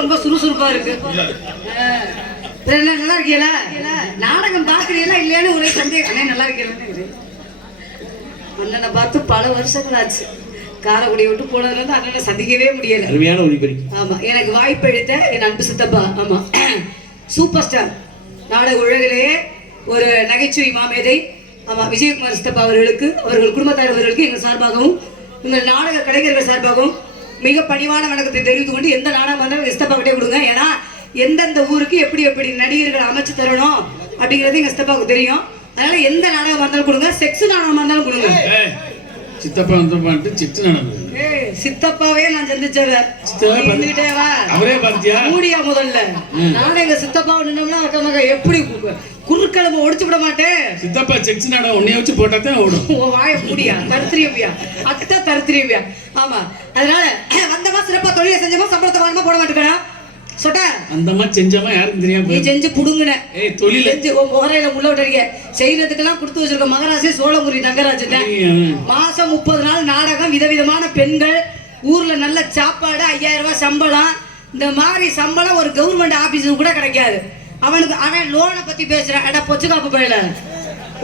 ரொம்ப சுறுசுறுப்பா இருக்கு. நல்லா இருக்கீங்களா? நாடகம் பாக்குறீங்களா இல்லையான்னு ஒரே சந்தேகம். நல்லா இருக்கீங்களா? அண்ணனை பார்த்து பல வருஷங்கள் ஆச்சு. காரைக்குடி விட்டு போனதுல இருந்து அண்ணனை சந்திக்கவே முடியல. அருமையான ஒளிபரி. ஆமா, எனக்கு வாய்ப்பு அளித்த என் அன்பு சித்தப்பா. ஆமா, சூப்பர் ஸ்டார் நாடக உலகிலேயே ஒரு நகைச்சுவை மாமேதை. ஆமா, விஜயகுமார் சித்தப்பா அவர்களுக்கு, அவர்கள் குடும்பத்தார் அவர்களுக்கு எங்கள் சார்பாகவும் எங்கள் நாடக கலைஞர்கள் சார்பாகவும் மிக பணிவான வணக்கத்தை தெரிவித்துக் கொண்டு, எந்த நாடகம் வந்தாலும் சித்தப்பா கிட்டே கொடுங்க. ஏன்னா எந்தெந்த ஊருக்கு எப்படி எப்படி நடிகர்கள் அமைச்சு தரணும் அப்படிங்கிறது எங்க சித்தப்பாவுக்கு தெரியும். அதனால எந்த நாடகம் வந்தாலும் கொடுங்க, செக்ஸ் நாடகம் வந்தாலும் கொடுங்க. சித்தப்பா வந்து சிட்டு நடந்தது. சித்தப்பாவே நான் சந்திச்சவன். அவரே பார்த்தியா? மூடியா முதல்ல நானும் எங்க சித்தப்பா நின்னோம்னா அக்கா எப்படி குறுக்கிழமை ஒடிச்சு விட மாட்டேன். சித்தப்பா செக்ஸ் நாடகம் உன்னைய வச்சு போட்டாதான் ஓடும். வாய மூடியா, தருத்திரியம்பியா, அத்தை தருத்திரியம்பியா. ஆமா, அதனால வந்தமா சிறப்பா தொழிலை செஞ்சமா சம்பளத்தை வாங்கமா போட மாட்டேங்கடா சொட்ட. அந்த மாதிரி செஞ்சமா யாருக்கும் தெரியாம நீ செஞ்சு புடுங்குன. தொழில் செஞ்சு முகரையில உள்ள விட்டுறீங்க. செய்யறதுக்கெல்லாம் கொடுத்து வச்சிருக்க மகராசி சோழங்குரி தங்கராஜன். மாசம் 30 நாள் நாடகம், விதவிதமான பெண்கள், ஊர்ல நல்ல சாப்பாடு, 5000 ரூபாய் சம்பளம். இந்த மாதிரி சம்பளம் ஒரு கவர்மெண்ட் ஆபீஸுக்கு கூட கிடைக்காது. அவன் லோனை பத்தி பேசுறான். எடா பொச்சு காப்பு பயில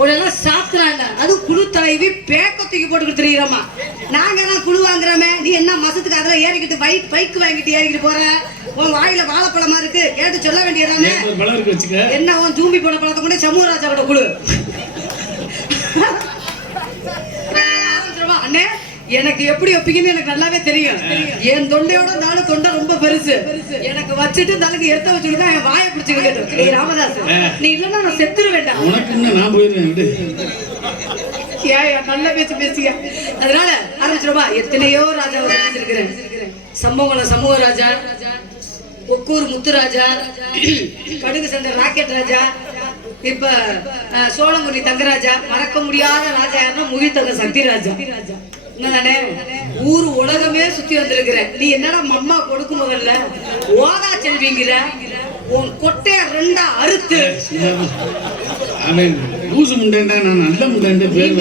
உடனெல்லாம் சாப்பிட்றாங்க. அது குழு தலைவி பேக்க தூக்கி போட்டு தெரியுறமா. நாங்க தான் குழு வாங்குறோமே, நீ என்ன மாசத்துக்கு அதில் ஏறிக்கிட்டு பைக் வாங்கிட்டு ஏறிக்கிட்டு போற? உன் வாயில வாழைப்பழமா இருக்கு, கேட்டு சொல்ல வேண்டியதானே. என்ன உன் ஜூம்பி போன பழத்தை கொண்டு சமூகராஜாவோட குழு. அண்ணே, எனக்கு எப்படி ஒப்பிக்கன்னு எனக்கு நல்லாவே தெரியும். என் தொண்டையோட நானும் தொண்டை ரொம்ப பெருசு. எனக்கு வச்சுட்டு தலைக்கு எடுத்த வச்சுட்டு என் வாயை பிடிச்சுக்கிட்டு ராமதாஸ், நீ இல்லைன்னா நான் செத்துரு வேண்டாம். நான் போயிருவேன். நல்ல பேச்சு பேசிய. அதனால ஆரம்பிச்சிருவா. எத்தனையோ ராஜாவை சந்திச்சிருக்கிறேன். சம்பவங்கள சமூக ராஜா, ஒக்கூர் முத்துராஜா, கடுகு சண்டை ராக்கெட் ராஜா, இப்ப சோழங்குடி தங்கராஜா. மறக்க முடியாத ராஜா யாருன்னா முகித்தங்க சக்தி ராஜா. என்னதானே ஊரு உலகமே சுத்தி வந்திருக்கிறேன். நீ என்னடா மம்மா கொடுக்கும் முதல்ல ஓதா செல்விங்கிற உன் கொட்டைய 2 அறுத்து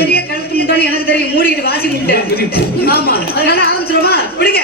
பெரிய கழுத்து முண்டான்னு எனக்கு தெரியும். மூடிக்கிட்டு வாசி முட்டை. ஆமா, அதனால ஆரம்பிச்சிருமா. பிடிங்க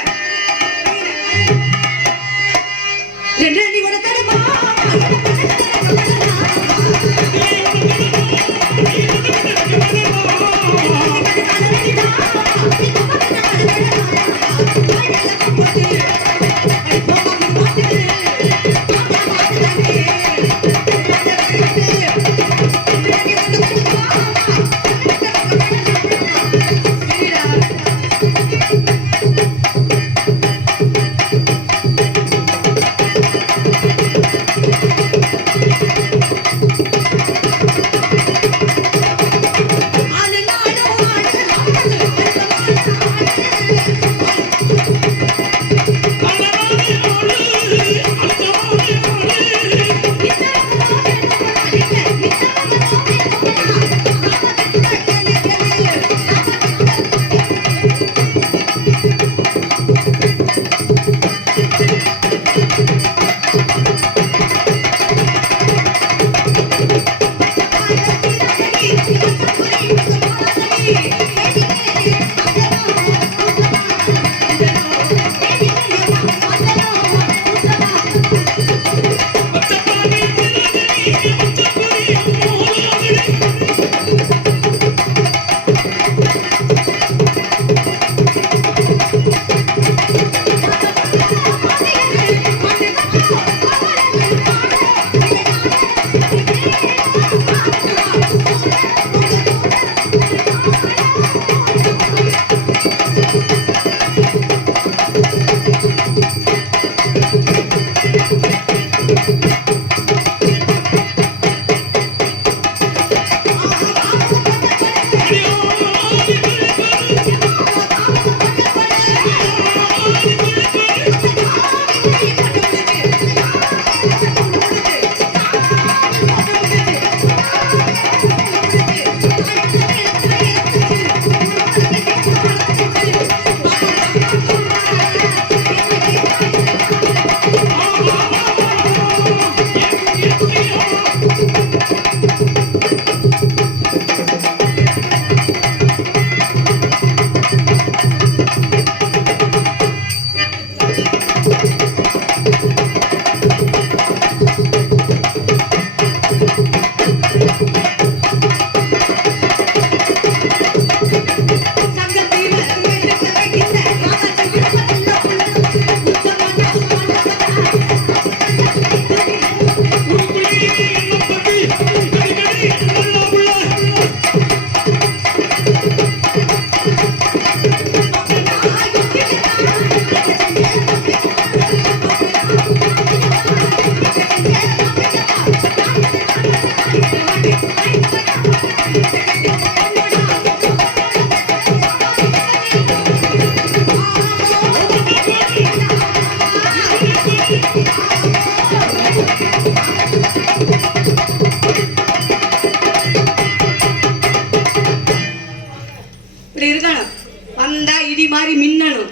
இப்படி இருக்கணும். வந்தா இடி மாதிரி மின்னணும்,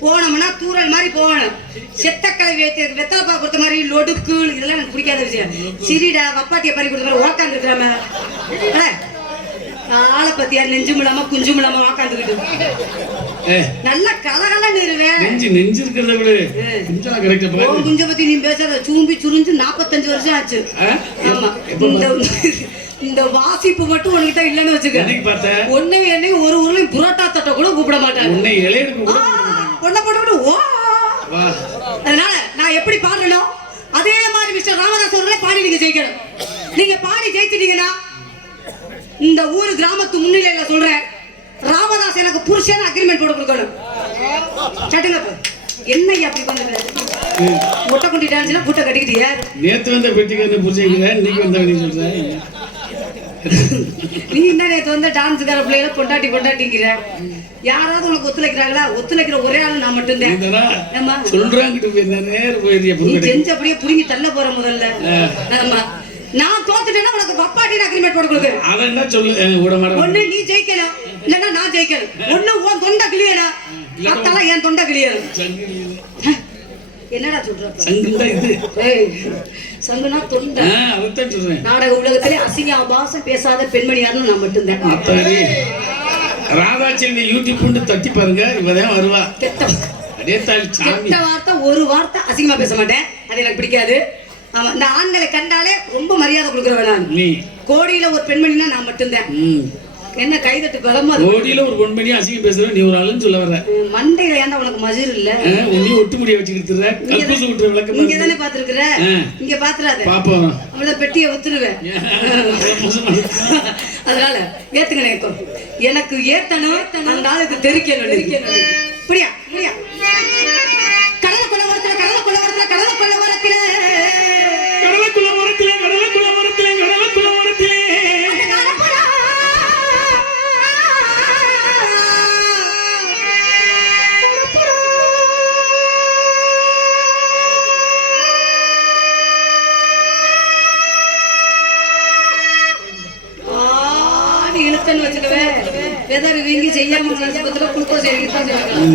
போனோம்னா தூரல் மாதிரி போகணும். செத்தக்கலை வெத்தலைப்பா கொடுத்த மாதிரி லொடுக்கு இதெல்லாம் எனக்கு பிடிக்காத விஷயம். சிரிடா வப்பாட்டியை பறி கொடுத்த மாதிரி உக்காந்து இருக்கிறாம ஆளை பத்தியா நெஞ்சும் இல்லாம குஞ்சும் இல்லாம உக்காந்துக்கிட்டு நல்லா கலகலன்னு இருவேன். நெஞ்சு இருக்கிறத விட குஞ்ச பத்தி நீ பேசாத. சூம்பி சுரிஞ்சு 45 வருஷம் ஆச்சு. ஆமா, இந்த வாசிப்பு மட்டும் உனக்கிட்ட இல்லன்னு வச்சுக்க. ஒன்னே என்னையும் ஒரு ஊர்லயும் புரோட்டா தட்டை கூட கூப்பிட மாட்டாங்க. ஒன்ன போட்டு ஓ. அதனால நான் எப்படி பாடணும் அதே மாதிரி மிஸ்டர் ராமதாஸ் அவர்களே பாடி நீங்க ஜெயிக்கணும். நீங்க பாடி ஜெயிச்சிட்டீங்கன்னா இந்த ஊரு கிராமத்து முன்னிலையில சொல்றேன், ராமதாஸ் எனக்கு புருஷன் அக்ரிமெண்ட் போட கொடுக்கணும். சட்டுங்க என்னையா அப்படி பண்ணுங்க. முட்டை குண்டி டான்ஸ்ல புட்டை கட்டிக்கிட்டு யார் நேத்து வந்த பெட்டிக்காரன் புரிஞ்சுக்கல, இன்னைக்கு வந்த நீ சொல்ற. நீ என்ன நேத்து வந்த டான்ஸுக்கார பிள்ளைகளை பொண்டாட்டிங்கிற. யாராவது உனக்கு ஒத்துழைக்கிறாங்களா? ஒத்துழைக்கிற ஒரே ஆள் நான் மட்டும்தான். சொல்றாங்க செஞ்ச அப்படியே புரிங்கி தள்ள போற முதல்ல. ஆமா, நான் தோத்துட்டேன்னா உனக்கு வப்பாட்டி அக்ரிமெண்ட் போட கொடுக்குறேன். அத என்ன சொல்லு, ஒண்ணு நீ ஜெயிக்கணும் இல்லன்னா நான் ஜெயிக்கணும். ஒண்ணு உன் தொண்டை கிளியனா மத்தெல்லாம் என் தொண்டை கிளியரும். என்னடா சொல்ற? சங்குண்டா இது. சங்குனா தொண்டை. அதத்தான் சொல்றேன். நாடக உலகத்திலே அசிங்க ஆபாசம் பேசாத பெண்மணி யாருன்னு நான் மட்டும்தான். அப்படி ராதாச்செல்வி யூடியூப் தட்டி பாருங்க, இவதான் வருவா. கெட்ட வார்த்தை ஒரு வார்த்தை அசிங்கமா பேச மாட்டேன், அது எனக்கு பிடிக்காது. ஆமா, இந்த ஆண்களை கண்டாலே ரொம்ப மரியாதை கொடுக்குறவன் நான். கோடியில ஒரு பெண்மணினா நான் மட்டும்தான். என்ன கைதட்டு பலமா கோடியில ஒரு பெண்மணி அசிங்க பேசுற நீ ஒரு ஆளுன்னு சொல்ல வர்ற. மண்டையில ஏன்டா உனக்கு மஜூர் இல்ல? நீ ஒட்டு முடிய வச்சுக்கிட்டு கல்பூசு விட்டுற விளக்கம் இங்க தானே பாத்துருக்குற. இங்க பாத்துறாத பாப்போம். அவ்வளவு பெட்டியை ஒத்துருவேன். அதனால ஏத்துங்க, எனக்கு ஏத்தணும், அந்த ஆளுக்கு தெரிக்கணும். புரியா புரியா? கடல குளவரத்துல கடல குளவரத்துல கடல குளவரத்துல கடல குளவரத்துல கடல குளவரத்துல கடல குளவரத்துல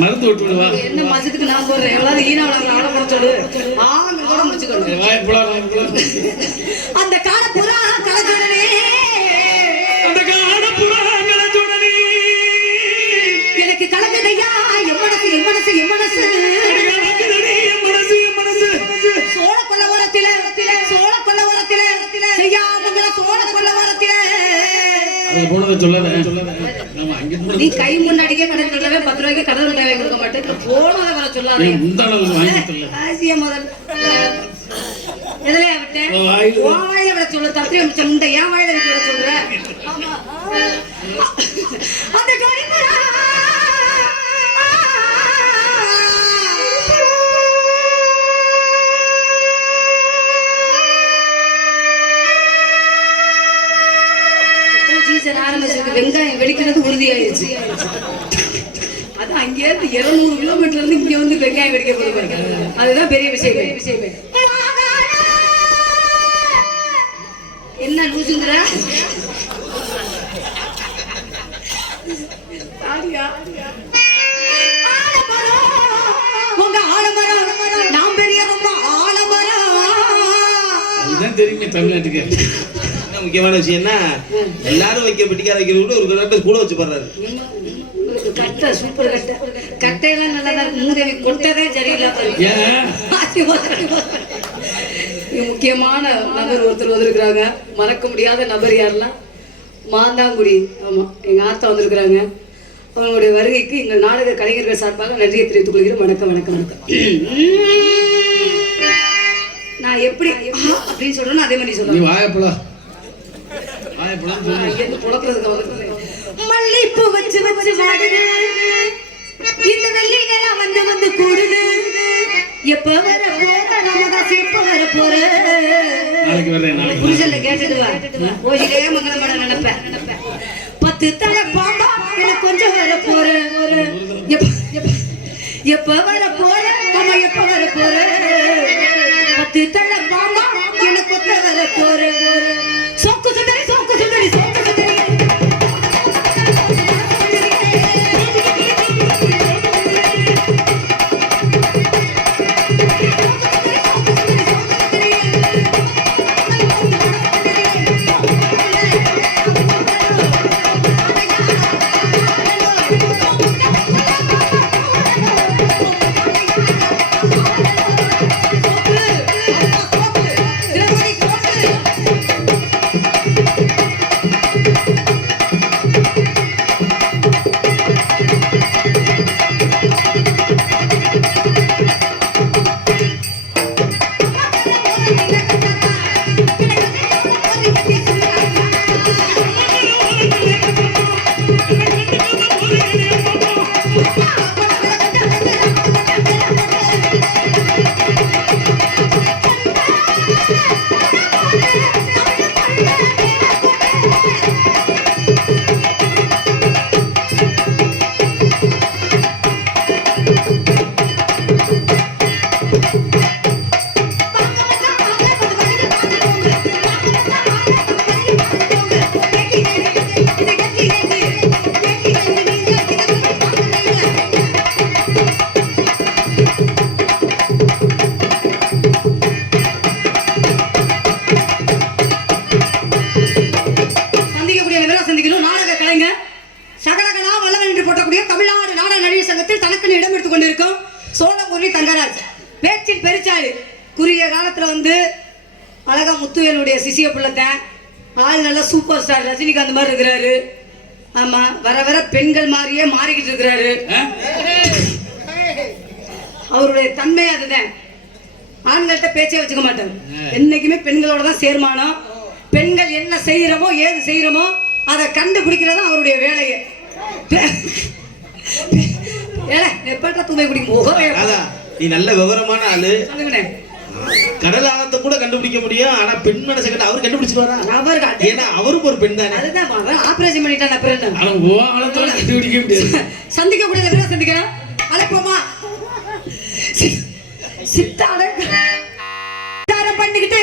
மருந்து விட்டு விடுவா. என்ன மசத்துக்கு நான் போடுறேன், எவ்வளவு ஈனாவளை ஆள போட சொல்லு. ஆங்க கூட முடிச்சுக்கணும். அந்த கால புறா கலஜோடனே, அந்த கால புறா கலஜோடனே எனக்கு கலக்குதையா என் மனசு என் மனசு என் மனசு என் மனசு என் மனசு. சோழ கொல்லவரத்தில சோழ கொல்லவரத்தில செய்யாம சோழ கொல்லவரத்தில போனதை சொல்லாத. நீ கை முன்னாடியே கடை 10 ரூபாய்க்கு கடை ரூபாய் கொடுக்க மாட்டேன். போனதை வர சொல்லாத. ஆசியா முதல் எதுலயா விட்டேன்? உன் வாயில விட சொல்ல தத்திரி முண்டை என் வாயில விட சொல்ற. அந்த ஜோடிபுரா ஆரம்பிச்சிருக்கு. வெங்காயம் வெடிக்கிறது உறுதியாயிருச்சு. அது அங்கே இருந்து 200 கிலோமீட்டர்ல இருந்து இங்க வந்து வெங்காயம் வெடிக்க போறாங்க. அதுதான் பெரிய விஷயம். என்ன லூசுங்கற? உங்க ஆலமரம் நாம் பெரிய ரொம்ப ஆலமரம். அதுதான் தெரியுமே தமிழ்நாட்டுக்கு. முக்கியமான விஷயம் என்ன, எல்லாரும் வைக்க பெட்டிக்கார வைக்கிறது ஒரு கட்டை கூட வச்சு போடுறாரு. கட்டை சூப்பர் கட்டை. கட்டையெல்லாம் நல்லா மூதேவி கொட்டதே சரியில்லை. முக்கியமான நபர் ஒருத்தர் வந்திருக்கிறாங்க. மறக்க முடியாத நபர் யாருன்னா மாந்தாங்குடி. ஆமா, எங்க ஆத்தா வந்திருக்கிறாங்க. அவங்களுடைய வருகைக்கு எங்கள் நாடக கலைஞர்கள் சார்பாக நன்றியை தெரிவித்துக் கொள்கிறேன். வணக்கம் வணக்கம் வணக்கம். நான் எப்படி அப்படின்னு சொல்றேன்னா அதே மாதிரி சொல்றேன். மல்லிப்பூ வச்சு வச்சு வாடுது, இந்த வெள்ளிகளா வந்து வந்து கூடுது. எப்ப வர போற ராமதாஸ், எப்ப வர போற? புருஷன்ல கேட்டுட்டு வா. ஓசிலே மங்களம் பண்ண நினைப்பேன். 10 தலை பாம்பா எனக்கு கொஞ்சம் வர போற. எப்ப வர போற மாமா, எப்ப வர போற? 10 தலை பாம்பா எனக்கு கொஞ்சம் வர போற. சோக்கு சுந்தரி சோக்கு சுந்தரி சோக்கு சுந்தரி சந்திக்கக்கூடிய நிகழ்வு சந்திக்கணும். நாடக கலைஞர் சகலகலா வல்லவன் என்று போட்டக்கூடிய தமிழ்நாடு நாடக நடிகர் சங்கத்தில் தனக்குன்னு இடம் எடுத்துக் கொண்டிருக்கும் சோழங்குருவி தங்கராஜ். பேச்சின் பெருச்சாளி. குறுகிய காலத்துல வந்து அழகா முத்துவேலுடைய சிசிய பிள்ளைத்தேன். ஆள் நல்ல சூப்பர் ஸ்டார் ரஜினிகாந்த் மாதிரி இருக்கிறாரு. ஆமா, வர வர பெண்கள் மாதிரியே மாறிக்கிட்டு இருக்கிறாரு. அவருடைய தன்மை அதுதான். ஆண்கள்கிட்ட பேச்சே வச்சுக்க மாட்டாங்க. என்னைக்குமே பெண்களோட தான் சேர்மானம். பெண்கள் என்ன செய்யறோமோ ஏது செய்யறோமோ அதை கண்டுபிடிக்கிறதா அவருடைய வேலையை. எப்பட்டா தூமை குடிக்கும். ராதா, நீ நல்ல விவரமான ஆளு. சொல்லுங்கண்ணே. கடல் ஆழத்தை கூட கண்டுபிடிக்க முடியும். ஆனா பெண் மனசை கண்டு அவர் கண்டுபிடிச்சிருவாரா? அவருக்கு ஏன்னா அவரும் ஒரு பெண் தானே. அதுதான் அவன் ஆபரேஷன் பண்ணிட்டான். அப்புறம் என்ன? ஆனா ஓ ஆழத்தோட கண்டுபிடிக்க முடியாது. சந்திக்கக்கூடிய விவரம் சந்திக்கிறோம். அழைப்போமா? சித்தாட பண்ணிக்கிட்டு